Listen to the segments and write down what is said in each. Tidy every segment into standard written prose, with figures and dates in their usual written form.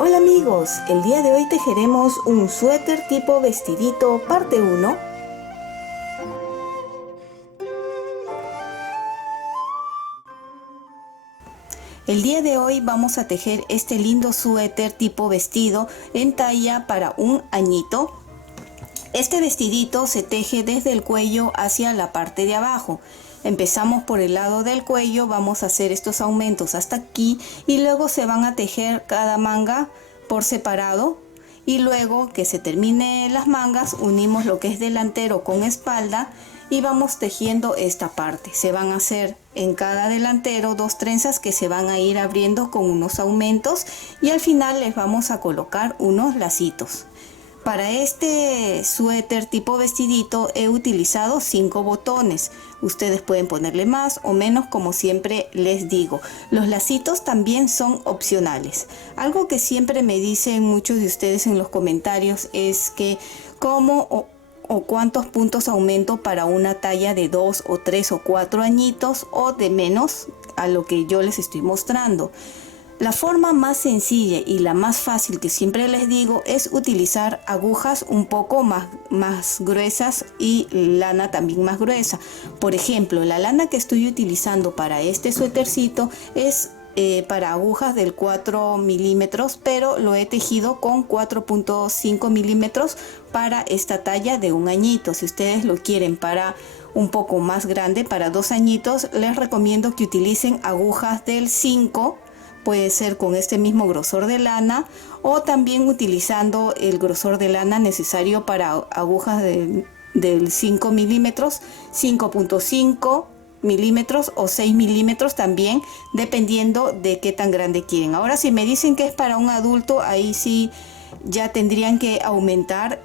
Hola amigos, el día de hoy tejeremos un suéter tipo vestidito parte 1. El día de hoy vamos a tejer este lindo suéter tipo vestido en talla para un añito. Este vestidito se teje desde el cuello hacia la parte de abajo. Empezamos por el lado del cuello, vamos a hacer estos aumentos hasta aquí y luego se van a tejer cada manga por separado. Y luego que se termine las mangas, unimos lo que es delantero con espalda y vamos tejiendo esta parte. Se van a hacer en cada delantero dos trenzas que se van a ir abriendo con unos aumentos y al final les vamos a colocar unos lacitos. Para este suéter tipo vestidito he utilizado 5 botones. Ustedes pueden ponerle más o menos, como siempre les digo. Los lacitos también son opcionales. Algo que siempre me dicen muchos de ustedes en los comentarios es que cómo o cuántos puntos aumento para una talla de 2 o 3 o 4 añitos o de menos a lo que yo les estoy mostrando. La forma más sencilla y la más fácil que siempre les digo es utilizar agujas un poco más gruesas y lana también más gruesa. Por ejemplo, la lana que estoy utilizando para este suétercito es para agujas del 4 milímetros, pero lo he tejido con 4.5 milímetros para esta talla de un añito. Si ustedes lo quieren para un poco más grande, para 2 añitos, les recomiendo que utilicen agujas del 5. Puede ser con este mismo grosor de lana o también utilizando el grosor de lana necesario para agujas del 5 milímetros, 5.5 milímetros o 6 milímetros también, dependiendo de qué tan grande quieren. Ahora, si me dicen que es para un adulto, ahí sí ya tendrían que aumentar.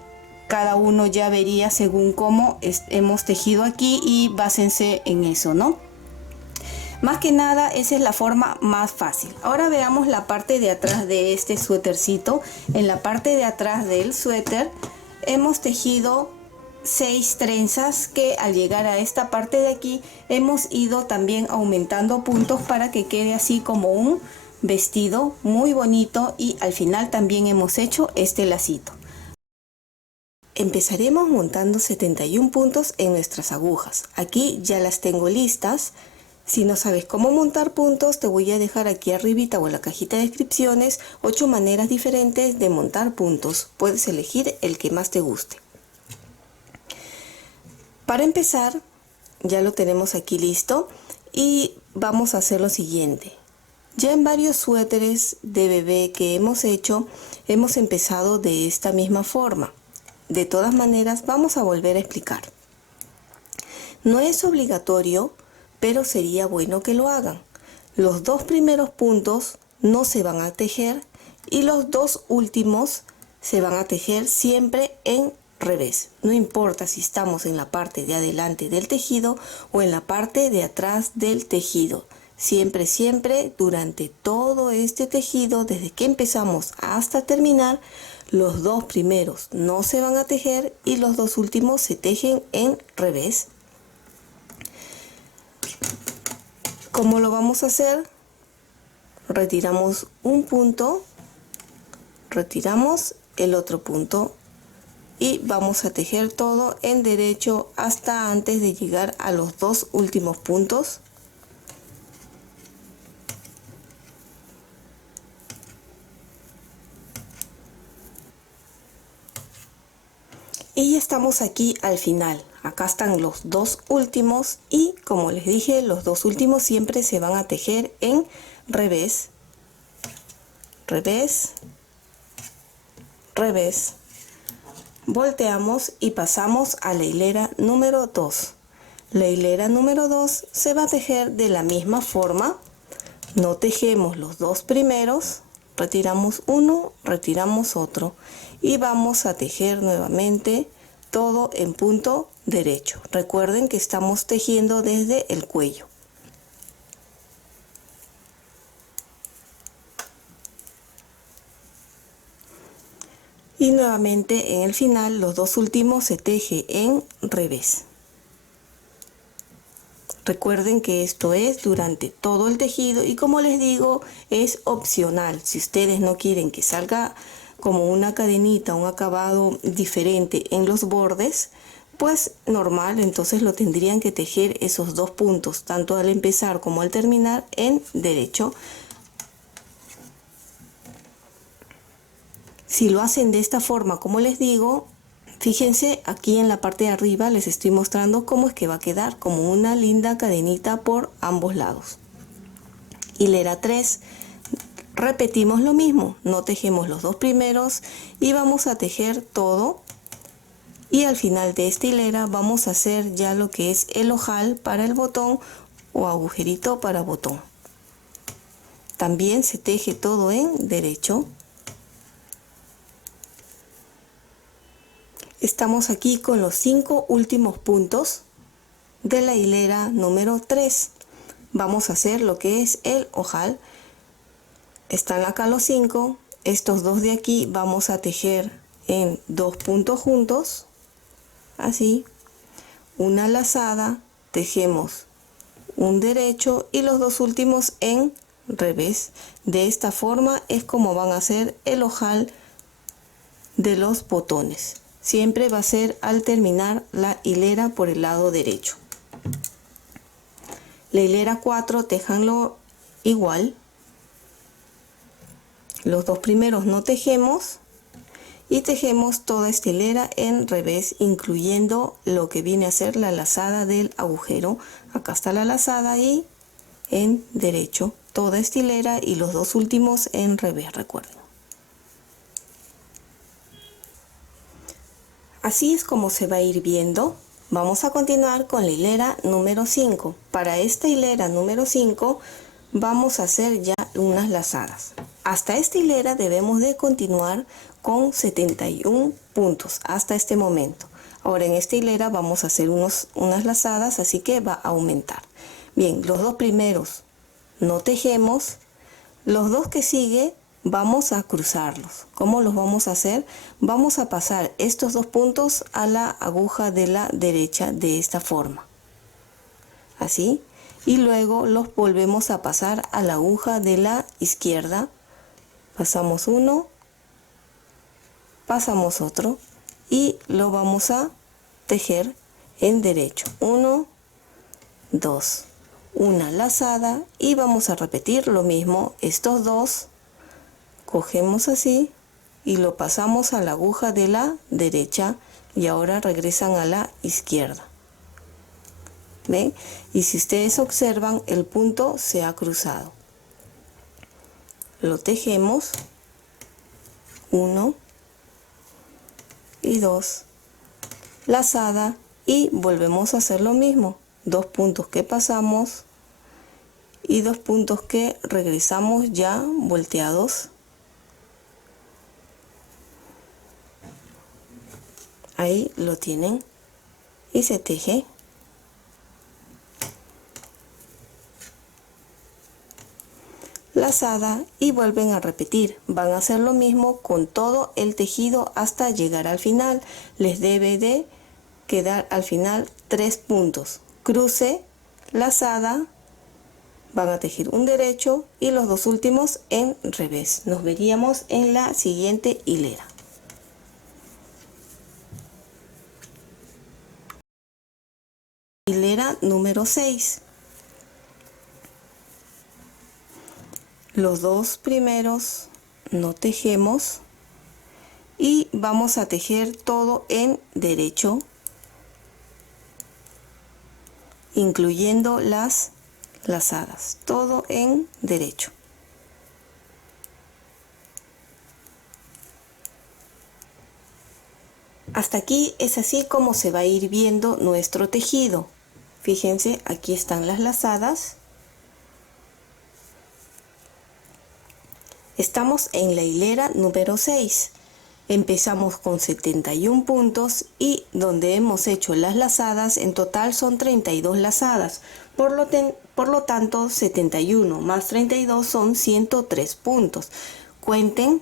Cada uno ya vería según cómo hemos tejido aquí y básense en eso, ¿no? Más que nada, esa es la forma más fácil. Ahora veamos la parte de atrás de este suétercito. En la parte de atrás del suéter hemos tejido 6 trenzas que al llegar a esta parte de aquí hemos ido también aumentando puntos para que quede así como un vestido muy bonito, y al final también hemos hecho este lacito. Empezaremos montando 71 puntos en nuestras agujas. Aquí ya las tengo listas. Si no sabes cómo montar puntos, te voy a dejar aquí arribita o en la cajita de descripciones 8 maneras diferentes de montar puntos. Puedes elegir el que más te guste. Para empezar, ya lo tenemos aquí listo y vamos a hacer lo siguiente. Ya en varios suéteres de bebé que hemos hecho, hemos empezado de esta misma forma. De todas maneras, vamos a volver a explicar. No es obligatorio, pero sería bueno que lo hagan. Los 2 primeros puntos no se van a tejer y los 2 últimos se van a tejer siempre en revés. No importa si estamos en la parte de adelante del tejido o en la parte de atrás del tejido. Siempre, siempre, durante todo este tejido, desde que empezamos hasta terminar, los 2 primeros no se van a tejer y los 2 últimos se tejen en revés. ¿Cómo lo vamos a hacer? Retiramos un punto, retiramos el otro punto y vamos a tejer todo en derecho hasta antes de llegar a los 2 últimos puntos. Y ya estamos aquí al final. Acá están los 2 últimos y, como les dije, los 2 últimos siempre se van a tejer en revés, revés, revés. Volteamos y pasamos a la hilera número 2. La hilera número 2 se va a tejer de la misma forma. No tejemos los 2 primeros, retiramos uno, retiramos otro y vamos a tejer nuevamente todo en punto derecho. Recuerden que estamos tejiendo desde el cuello. Y nuevamente en el final los 2 últimos se teje en revés. Recuerden que esto es durante todo el tejido y como les digo es opcional. Si ustedes no quieren que salga como una cadenita, un acabado diferente en los bordes, pues normal, entonces lo tendrían que tejer esos dos puntos, tanto al empezar como al terminar en derecho. Si lo hacen de esta forma, como les digo, fíjense aquí en la parte de arriba les estoy mostrando cómo es que va a quedar, como una linda cadenita por ambos lados. Hilera 3, repetimos lo mismo, no tejemos los dos primeros y vamos a tejer todo. Y al final de esta hilera vamos a hacer ya lo que es el ojal para el botón o agujerito para botón. También se teje todo en derecho. Estamos aquí con los 5 últimos puntos de la hilera número 3. Vamos a hacer lo que es el ojal. Están acá los 5. Estos dos de aquí vamos a tejer en 2 puntos juntos. Así, una lazada, tejemos un derecho y los dos últimos en revés. De esta forma es como van a hacer el ojal de los botones. Siempre va a ser al terminar la hilera por el lado derecho. La hilera 4 tejanlo igual. Los dos primeros no tejemos. Y tejemos toda esta hilera en revés, incluyendo lo que viene a ser la lazada del agujero. Acá está la lazada y en derecho toda esta hilera y los dos últimos en revés, recuerden. Así es como se va a ir viendo. Vamos a continuar con la hilera número 5. Para esta hilera número 5 vamos a hacer ya unas lazadas. Hasta esta hilera debemos de continuar con 71 puntos hasta este momento. Ahora en esta hilera vamos a hacer unas lazadas, así que va a aumentar. Bien, los dos primeros no tejemos, los dos que sigue vamos a cruzarlos. ¿Cómo los vamos a hacer? Vamos a pasar estos dos puntos a la aguja de la derecha de esta forma. Así. Y luego los volvemos a pasar a la aguja de la izquierda. Pasamos uno, pasamos otro y lo vamos a tejer en derecho. 1, 2, una lazada y vamos a repetir lo mismo. Estos dos cogemos así y lo pasamos a la aguja de la derecha y ahora regresan a la izquierda. ¿Ven? Y si ustedes observan, el punto se ha cruzado. Lo tejemos 1 y 2, lazada y volvemos a hacer lo mismo. 2 puntos que pasamos y 2 puntos que regresamos ya volteados. Ahí lo tienen y se teje. Lazada y vuelven a repetir. Van a hacer lo mismo con todo el tejido hasta llegar al final. Les debe de quedar al final 3 puntos. Cruce, lazada, van a tejer un derecho y los dos últimos en revés. Nos veríamos en la siguiente hilera. Hilera número 6. Los dos primeros no tejemos y vamos a tejer todo en derecho, incluyendo las lazadas, todo en derecho. Hasta aquí es así como se va a ir viendo nuestro tejido. Fíjense, aquí están las lazadas. Estamos en la hilera número 6. Empezamos con 71 puntos y donde hemos hecho las lazadas, en total son 32 lazadas. Por lo tanto, 71 más 32 son 103 puntos. Cuenten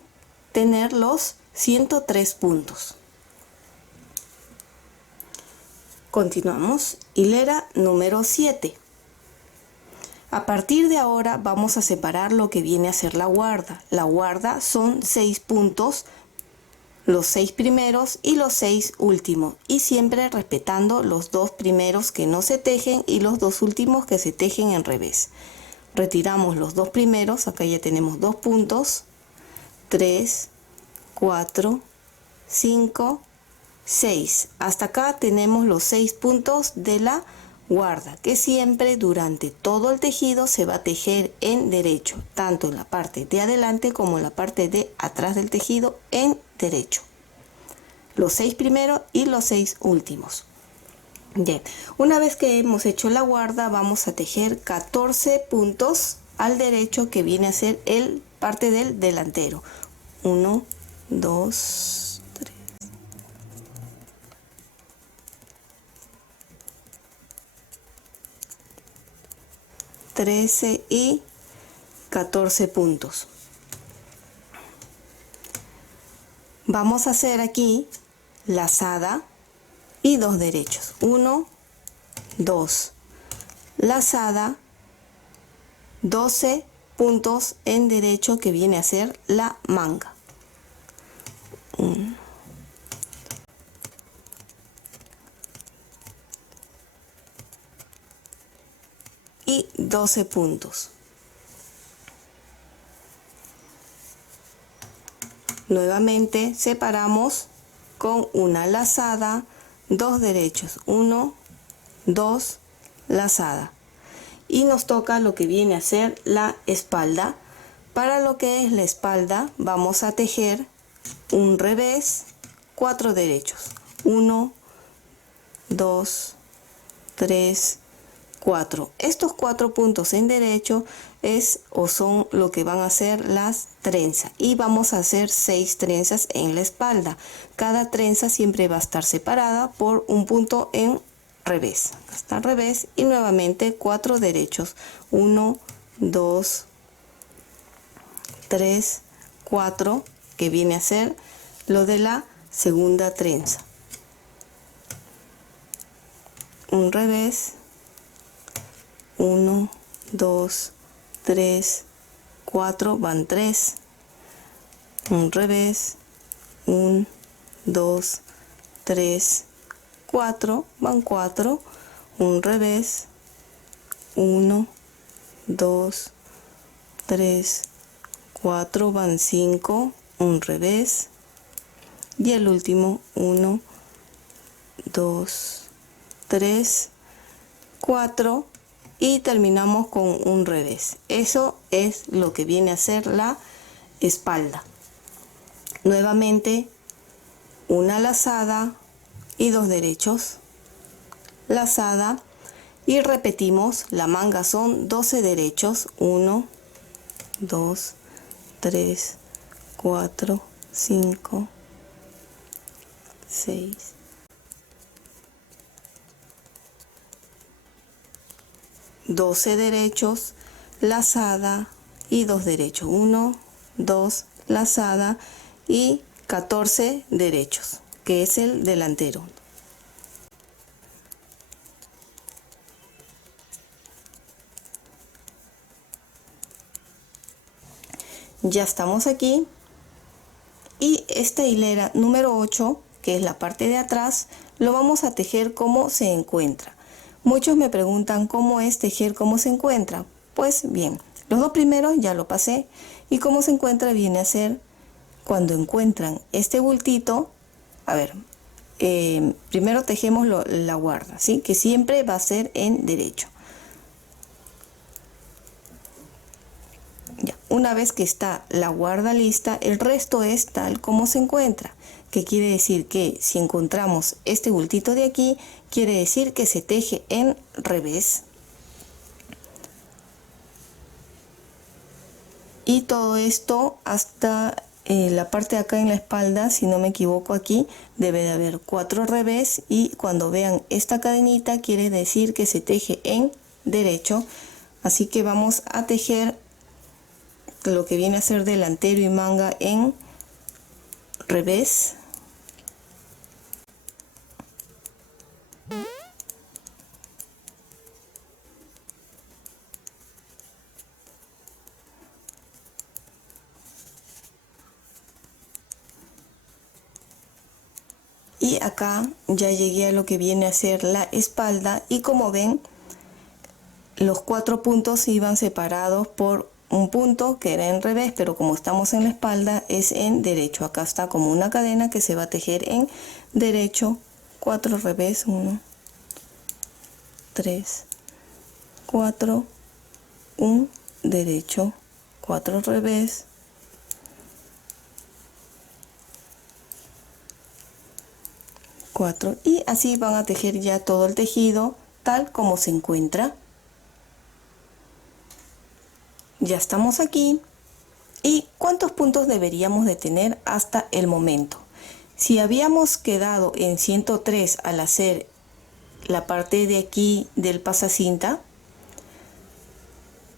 tener los 103 puntos. Continuamos, hilera número 7. A partir de ahora vamos a separar lo que viene a ser la guarda. La guarda son 6 puntos, los 6 primeros y los 6 últimos, y siempre respetando los 2 primeros que no se tejen y los 2 últimos que se tejen en revés. Retiramos los 2 primeros, acá ya tenemos 2 puntos, 3, 4, 5, 6. Hasta acá tenemos los 6 puntos de la guarda, que siempre durante todo el tejido se va a tejer en derecho, tanto en la parte de adelante como en la parte de atrás del tejido en derecho. Los 6 primeros y los 6 últimos. Bien, una vez que hemos hecho la guarda, vamos a tejer 14 puntos al derecho, que viene a ser el parte del delantero. 1, 2, 3. 13 y 14 puntos. Vamos a hacer aquí lazada y 2 derechos. 1, 2. Lazada, 12 puntos en derecho, que viene a ser la manga. 1, y 12 puntos. Nuevamente separamos con una lazada, 2 derechos, 1, 2, lazada, y nos toca lo que viene a ser la espalda. Para lo que es la espalda vamos a tejer un revés, 4 derechos, 1, 2, 3, 4. Estos 4 puntos en derecho son lo que van a ser las trenzas, y vamos a hacer 6 trenzas en la espalda. Cada trenza siempre va a estar separada por un punto en revés. Acá está el revés, y nuevamente 4 derechos, 1, 2, 3, 4, que viene a ser lo de la segunda trenza. Un revés, 1, 2, 3, 4, van 3, un revés, 1, 2, 3, 4, van 4, un revés, 1, 2, 3, 4, van 5, un revés, y el último 1, 2, 3, 4, y terminamos con un revés. Eso es lo que viene a ser la espalda. Nuevamente una lazada y 2 derechos, lazada, y repetimos. La manga son 12 derechos, 1, 2, 3, 4, 5, 6, 12 derechos, lazada y 2 derechos, 1, 2, lazada, y 14 derechos, que es el delantero. Ya estamos aquí, y esta hilera número 8, que es la parte de atrás, lo vamos a tejer como se encuentra. Muchos me preguntan cómo es tejer como se encuentra. Pues bien, los 2 primeros ya lo pasé, y cómo se encuentra viene a ser cuando encuentran este bultito. A ver, primero tejemos la guarda, ¿sí? Que siempre va a ser en derecho. Ya, una vez que está la guarda lista, el resto es tal como se encuentra, que quiere decir que si encontramos este bultito de aquí, quiere decir que se teje en revés. Y todo esto hasta la parte de acá en la espalda, si no me equivoco, aquí debe de haber 4 revés, y cuando vean esta cadenita quiere decir que se teje en derecho. Así que vamos a tejer lo que viene a ser delantero y manga en revés. Y acá ya llegué a lo que viene a ser la espalda, y como ven, los 4 puntos iban separados por un punto que era en revés, pero como estamos en la espalda es en derecho. Acá está como una cadena que se va a tejer en derecho, 4 revés, 1, 3, 4, 1 derecho, 4 revés, 4, y así van a tejer ya todo el tejido tal como se encuentra. Ya estamos aquí. ¿Y cuántos puntos deberíamos de tener hasta el momento? Si habíamos quedado en 103 al hacer la parte de aquí del pasacinta,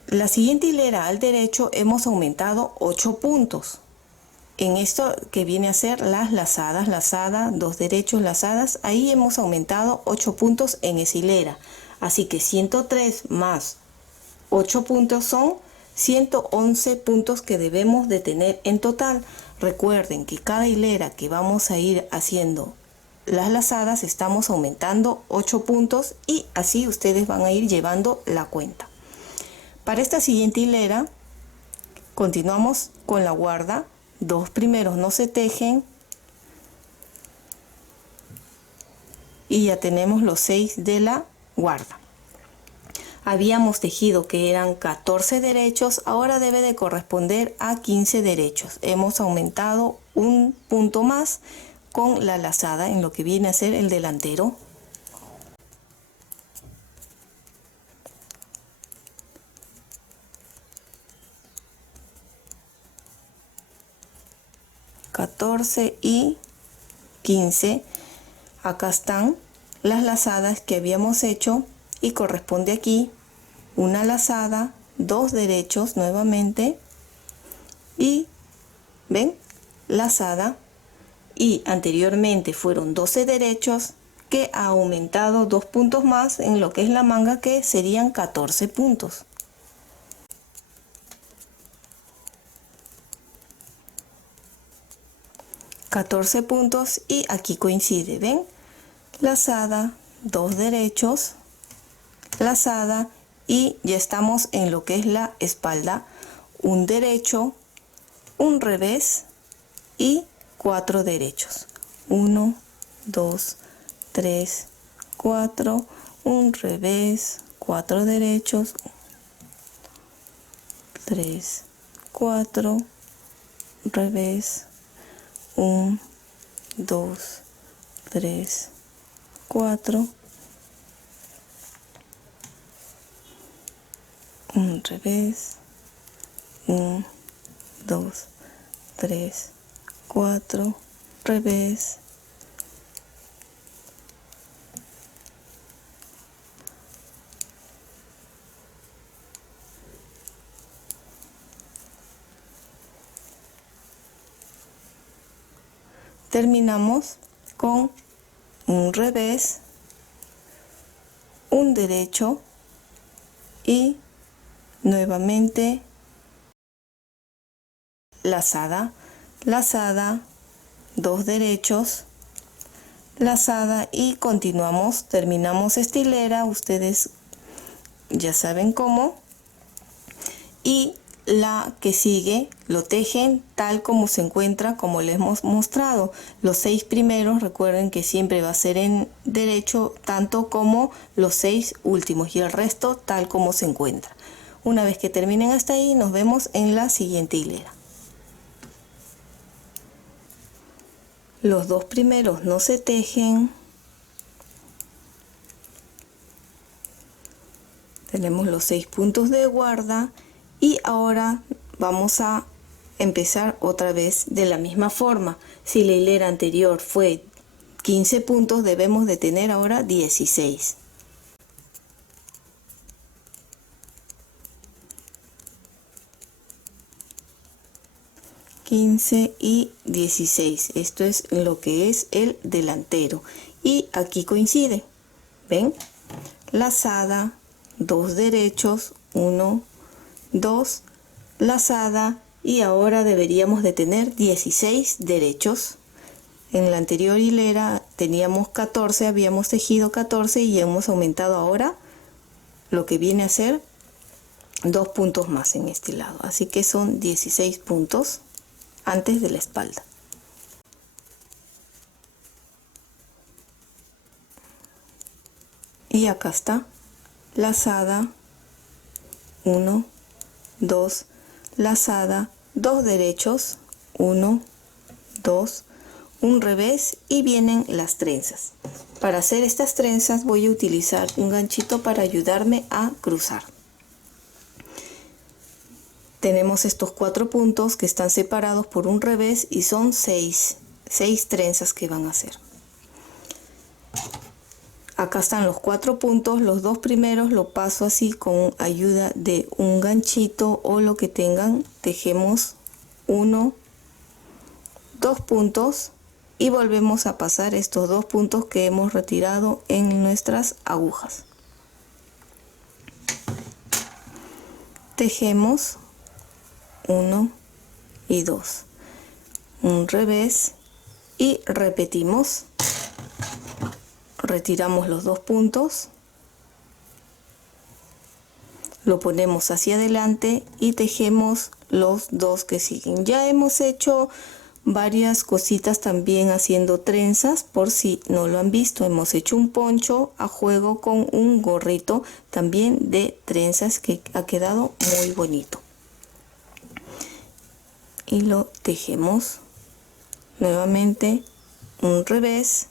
la siguiente hilera al derecho hemos aumentado 8 puntos. En esto que viene a ser las lazadas, lazada, 2 derechos, lazadas, ahí hemos aumentado 8 puntos en esa hilera. Así que 103 más 8 puntos son 111 puntos que debemos de tener en total. Recuerden que cada hilera que vamos a ir haciendo las lazadas estamos aumentando 8 puntos, y así ustedes van a ir llevando la cuenta. Para esta siguiente hilera continuamos con la guarda. 2 primeros no se tejen y ya tenemos los 6 de la guarda. Habíamos tejido que eran 14 derechos, ahora debe de corresponder a 15 derechos. Hemos aumentado un punto más con la lazada en lo que viene a ser el delantero. ...14 y 15... acá están las lazadas que habíamos hecho, y corresponde aquí una lazada, 2 derechos nuevamente, y ven, lazada, y anteriormente fueron 12 derechos que ha aumentado 2 puntos más en lo que es la manga, que serían 14 puntos. Y aquí coincide, ven, lazada, 2 derechos, lazada, y ya estamos en lo que es la espalda, un derecho, un revés y 4 derechos, 1, 2, 3, 4, un revés, 4 derechos, 3, 4, revés, 1, 2, 3, 4, un revés, 1, 2, 3, 4, revés, terminamos con un revés, un derecho y nuevamente lazada, lazada, 2 derechos, lazada, y continuamos, terminamos esta hilera, ustedes ya saben cómo, y la que sigue lo tejen tal como se encuentra, como les hemos mostrado. Los 6 primeros, recuerden que siempre va a ser en derecho, tanto como los 6 últimos, y el resto tal como se encuentra. Una vez que terminen hasta ahí, nos vemos en la siguiente hilera. Los 2 primeros no se tejen. Tenemos los 6 puntos de guarda, y ahora vamos a empezar otra vez de la misma forma. Si la hilera anterior fue 15 puntos, debemos de tener ahora 16. Y 16, esto es lo que es el delantero, y aquí coincide, ven, lazada, 2 derechos, 1, 2, lazada, y ahora deberíamos de tener 16 derechos. En la anterior hilera teníamos 14, habíamos tejido 14 y hemos aumentado ahora lo que viene a ser 2 puntos más en este lado. Así que son 16 puntos antes de la espalda. Y acá está, lazada, 1, 2, lazada, 2 derechos, 1, 2, un revés y vienen las trenzas. Para hacer estas trenzas voy a utilizar un ganchito para ayudarme a cruzar. Tenemos estos 4 puntos que están separados por un revés y son 6 trenzas que van a hacer. Acá están los 4 puntos, los 2 primeros lo paso así con ayuda de un ganchito o lo que tengan. Tejemos 1, 2 puntos y volvemos a pasar estos 2 puntos que hemos retirado en nuestras agujas. Tejemos 1 y 2, un revés y repetimos. Retiramos los 2 puntos, lo ponemos hacia adelante y tejemos los 2 que siguen. Ya hemos hecho varias cositas también haciendo trenzas, por si no lo han visto. Hemos hecho un poncho a juego con un gorrito también de trenzas que ha quedado muy bonito. Y lo tejemos nuevamente, un revés.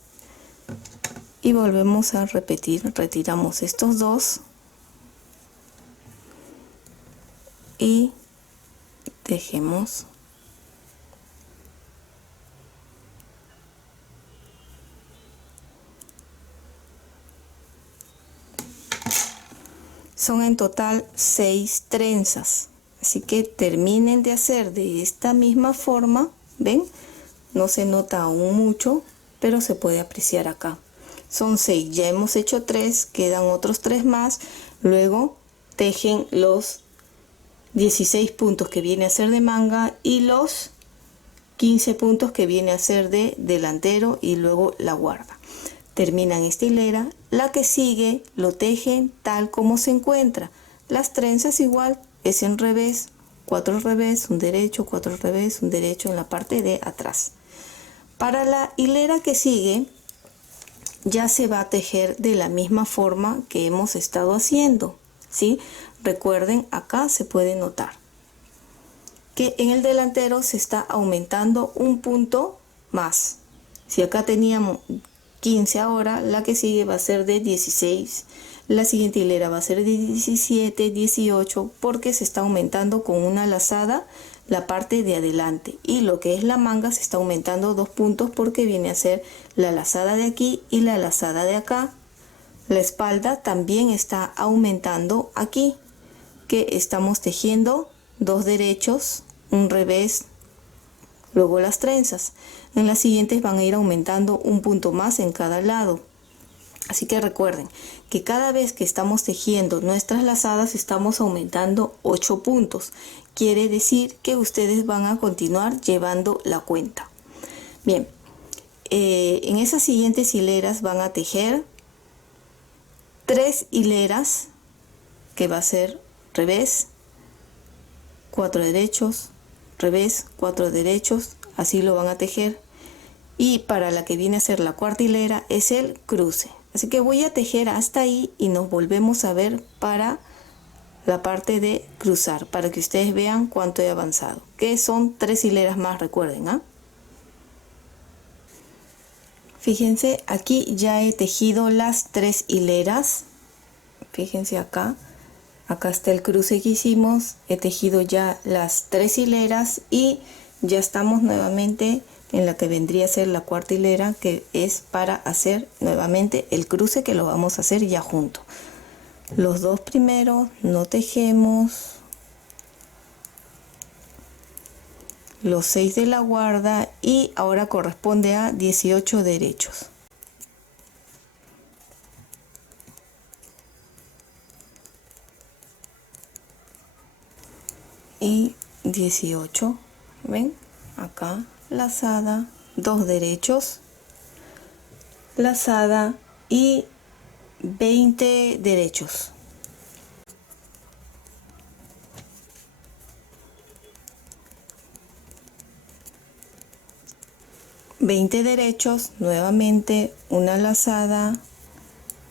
Y volvemos a repetir, retiramos estos 2 y tejemos son en total 6 trenzas, así que terminen de hacer de esta misma forma. ¿Ven? No se nota aún mucho, pero se puede apreciar acá. Son 6, ya hemos hecho 3, quedan otros 3 más. Luego tejen los 16 puntos que viene a ser de manga y los 15 puntos que viene a ser de delantero y luego la guarda. Terminan esta hilera, la que sigue lo tejen tal como se encuentra. Las trenzas igual, es en revés, 4 revés, un derecho, 4 revés, un derecho en la parte de atrás. Para la hilera que sigue, ya se va a tejer de la misma forma que hemos estado haciendo, ¿sí? Recuerden, acá se puede notar que en el delantero se está aumentando un punto más. Si acá teníamos 15, ahora la que sigue va a ser de 16. La siguiente hilera va a ser de 17, 18, porque se está aumentando con una lazada la parte de adelante, y lo que es la manga se está aumentando 2 puntos porque viene a ser la lazada de aquí y la lazada de acá. La espalda también está aumentando aquí, que estamos tejiendo 2 derechos, un revés, luego las trenzas. En las siguientes van a ir aumentando un punto más en cada lado. Así que recuerden que cada vez que estamos tejiendo nuestras lazadas estamos aumentando 8 puntos. Quiere decir que ustedes van a continuar llevando la cuenta. Bien, en esas siguientes hileras van a tejer 3 hileras, que va a ser revés, 4 derechos, revés, 4 derechos, así lo van a tejer. Y para la que viene a ser la cuarta hilera es el cruce. Así que voy a tejer hasta ahí y nos volvemos a ver para la parte de cruzar, para que ustedes vean cuánto he avanzado, que son 3 hileras más, recuerden, ¿ah? Fíjense, aquí ya he tejido las 3 hileras. Fíjense acá está el cruce que hicimos. He tejido ya las 3 hileras y ya estamos nuevamente en la que vendría a ser la cuarta hilera, que es para hacer nuevamente el cruce, que lo vamos a hacer ya junto. Los 2 primeros no tejemos, los 6 de la guarda, y ahora corresponde a 18 derechos. Y 18, ven, acá lazada, 2 derechos, lazada y 20 derechos. Nuevamente una lazada,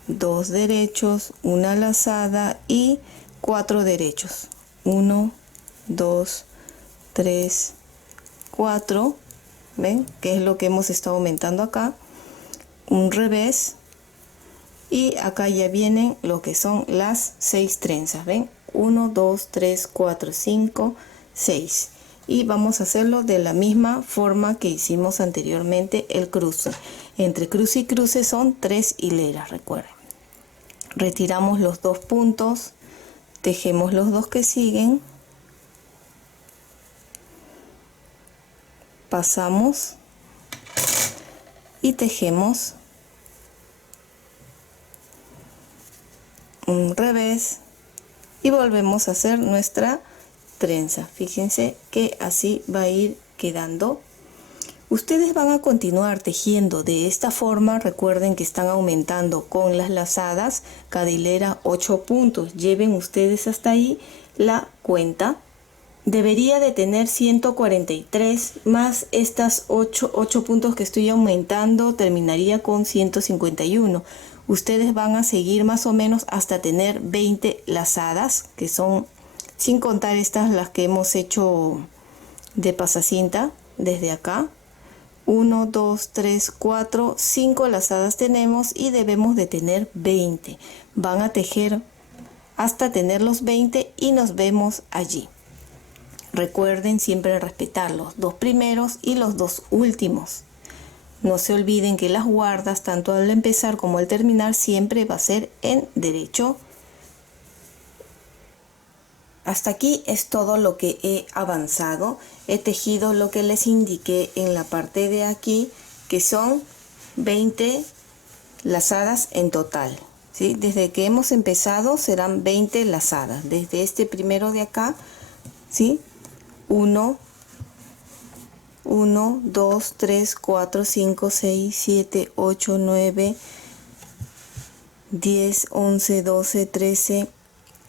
2 derechos, una lazada y 4 derechos. 1, 2, 3, 4. ¿Ven? Que es lo que hemos estado aumentando acá. Un revés. Y acá ya vienen lo que son las 6 trenzas. ¿Ven? 1, 2, 3, 4, 5, 6. Y vamos a hacerlo de la misma forma que hicimos anteriormente el cruce. Entre cruce y cruce son 3 hileras, recuerden. Retiramos los 2 puntos, tejemos los 2 que siguen, pasamos y tejemos un revés y volvemos a hacer nuestra trenza. Fíjense que así va a ir quedando. Ustedes van a continuar tejiendo de esta forma. Recuerden que están aumentando con las lazadas, cada hilera 8 puntos. Lleven ustedes hasta ahí la cuenta. Debería de tener 143 más estas 8 puntos que estoy aumentando, terminaría con 151. Ustedes van a seguir más o menos hasta tener 20 lazadas, que son, sin contar estas, las que hemos hecho de pasacinta desde acá. 1, 2, 3, 4, 5 lazadas tenemos y debemos de tener 20. Van a tejer hasta tener los 20 y nos vemos allí. Recuerden siempre respetar los 2 primeros y los 2 últimos. No se olviden que las guardas, tanto al empezar como al terminar, siempre va a ser en derecho. Hasta aquí es todo lo que he avanzado. He tejido lo que les indiqué en la parte de aquí, que son 20 lazadas en total, ¿sí? Desde que hemos empezado serán 20 lazadas. Desde este primero de acá, ¿sí? 1, 2, 3, 4, 5, 6, 7, 8, 9, 10, 11, 12, 13,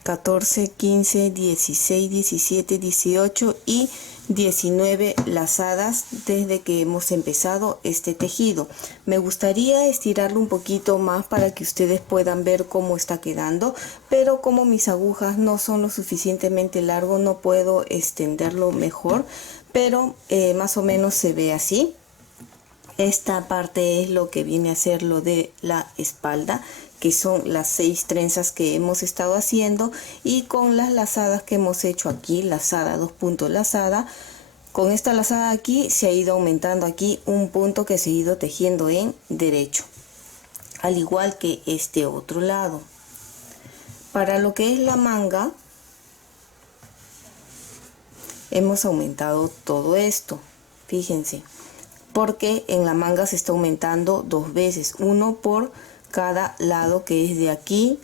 14, 15, 16, 17, 18 y 19 lazadas desde que hemos empezado este tejido. Me gustaría estirarlo un poquito más para que ustedes puedan ver cómo está quedando, pero como mis agujas no son lo suficientemente largos, no puedo extenderlo mejor, pero más o menos se ve así. Esta parte es lo que viene a ser lo de la espalda, que son las 6 trenzas que hemos estado haciendo, y con las lazadas que hemos hecho aquí, lazada, 2 puntos, lazada. Con esta lazada aquí se ha ido aumentando aquí un punto que se ha ido tejiendo en derecho, al igual que este otro lado. Para lo que es la manga, hemos aumentado todo esto, fíjense, porque en la manga se está aumentando 2 veces, uno por cada lado, que es de aquí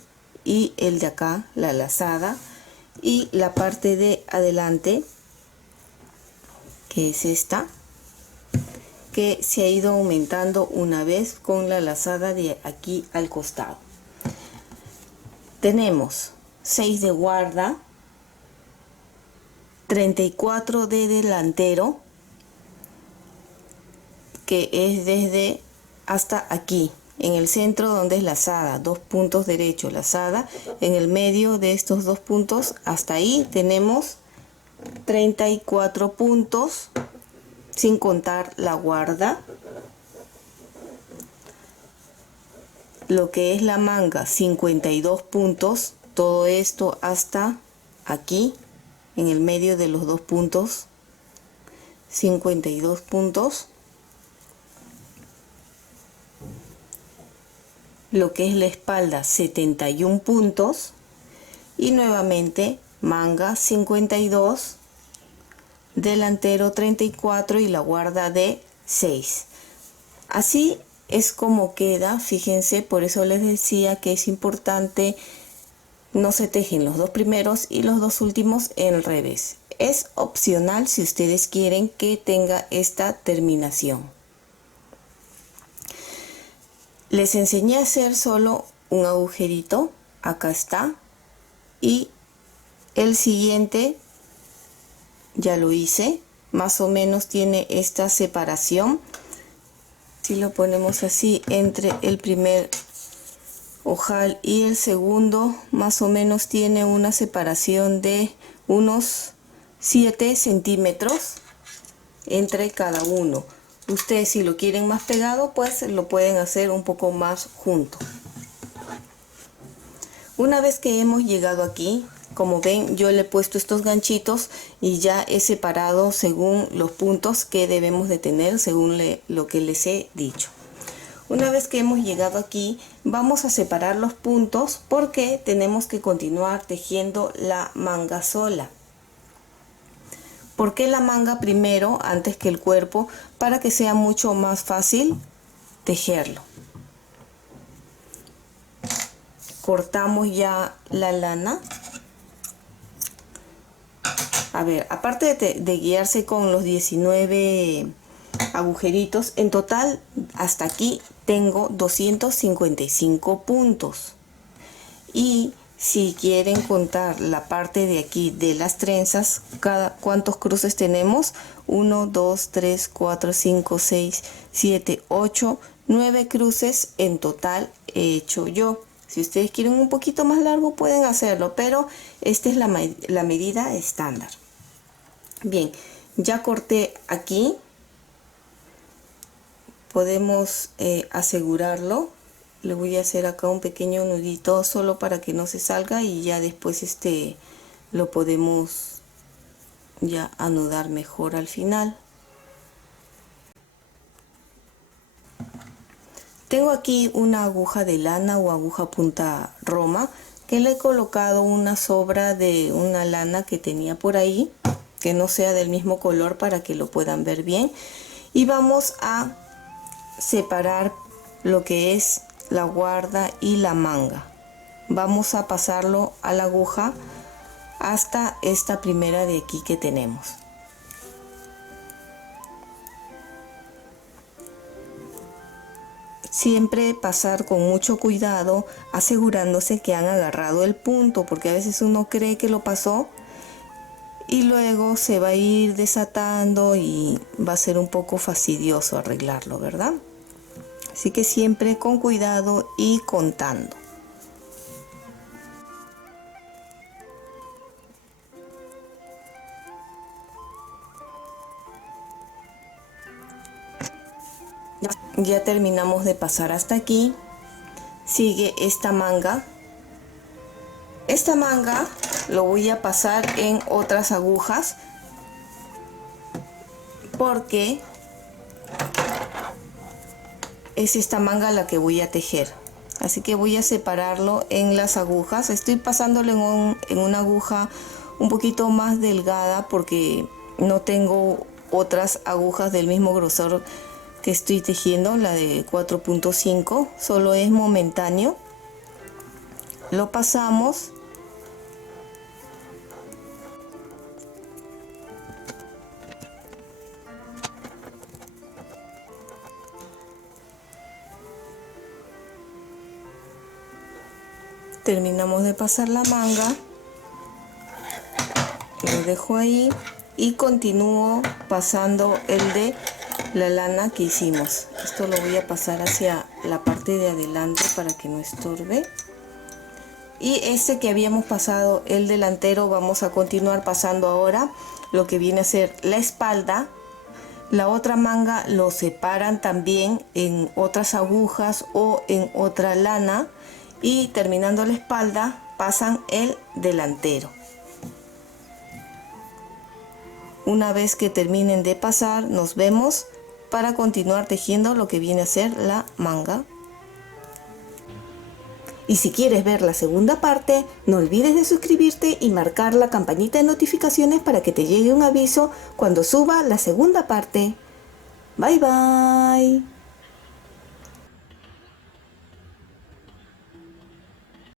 y el de acá, la lazada, y la parte de adelante, que es esta, que se ha ido aumentando una vez con la lazada de aquí al costado. Tenemos 6 de guarda, 34 de delantero, que es desde hasta aquí, en el centro donde es lazada, 2 puntos derechos, lazada, en el medio de estos 2 puntos, hasta ahí tenemos 34 puntos, sin contar la guarda. Lo que es la manga, 52 puntos, todo esto hasta aquí, en el medio de los 2 puntos, 52 puntos. Lo que es la espalda, 71 puntos, y nuevamente manga 52, delantero 34 y la guarda de 6. Así es como queda, fíjense. Por eso les decía que es importante no se tejen los 2 primeros y los 2 últimos en revés. Es opcional si ustedes quieren que tenga esta terminación. Les enseñé a hacer solo un agujerito, acá está, y el siguiente ya lo hice, más o menos tiene esta separación. Si lo ponemos así entre el primer ojal y el segundo, más o menos tiene una separación de unos 7 centímetros entre cada uno. Ustedes, si lo quieren más pegado, pues lo pueden hacer un poco más junto. Una vez que hemos llegado aquí, como ven, yo le he puesto estos ganchitos y ya he separado según los puntos que debemos de tener, según lo que les he dicho. Una vez que hemos llegado aquí, vamos a separar los puntos porque tenemos que continuar tejiendo la manga sola. ¿Por qué la manga primero antes que el cuerpo? Para que sea mucho más fácil tejerlo. Cortamos ya la lana. A ver, aparte de guiarse con los 19 agujeritos, en total hasta aquí tengo 255 puntos. Y si quieren contar la parte de aquí de las trenzas, ¿cuántos cruces tenemos? 1, 2, 3, 4, 5, 6, 7, 8, 9 cruces en total he hecho yo. Si ustedes quieren un poquito más largo pueden hacerlo, pero esta es la medida estándar. Bien, ya corté aquí. Podemos asegurarlo. Le voy a hacer acá un pequeño nudito solo para que no se salga y ya después lo podemos ya anudar mejor al final. Tengo aquí una aguja de lana o aguja punta roma que le he colocado una sobra de una lana que tenía por ahí, que no sea del mismo color para que lo puedan ver bien, y vamos a separar lo que es la guarda y la manga. Vamos a pasarlo a la aguja hasta esta primera de aquí que tenemos. Siempre pasar con mucho cuidado, asegurándose que han agarrado el punto, porque a veces uno cree que lo pasó y luego se va a ir desatando y va a ser un poco fastidioso arreglarlo, ¿verdad? Así que siempre con cuidado y contando. Ya terminamos de pasar hasta aquí. Sigue esta manga. Esta manga lo voy a pasar en otras agujas porque es esta manga la que voy a tejer. Así que voy a separarlo en las agujas. Estoy pasándolo en una aguja un poquito más delgada porque no tengo otras agujas del mismo grosor que estoy tejiendo, la de 4.5, solo es momentáneo. Lo pasamos. Terminamos de pasar la manga, lo dejo ahí y continúo pasando el de la lana que hicimos. Esto lo voy a pasar hacia la parte de adelante para que no estorbe. Y este que habíamos pasado, el delantero, vamos a continuar pasando ahora lo que viene a ser la espalda. La otra manga lo separan también en otras agujas o en otra lana. Y terminando la espalda pasan el delantero. Una vez que terminen de pasar, nos vemos para continuar tejiendo lo que viene a ser la manga. Y si quieres ver la segunda parte, no olvides de suscribirte y marcar la campanita de notificaciones para que te llegue un aviso cuando suba la segunda parte. Bye bye.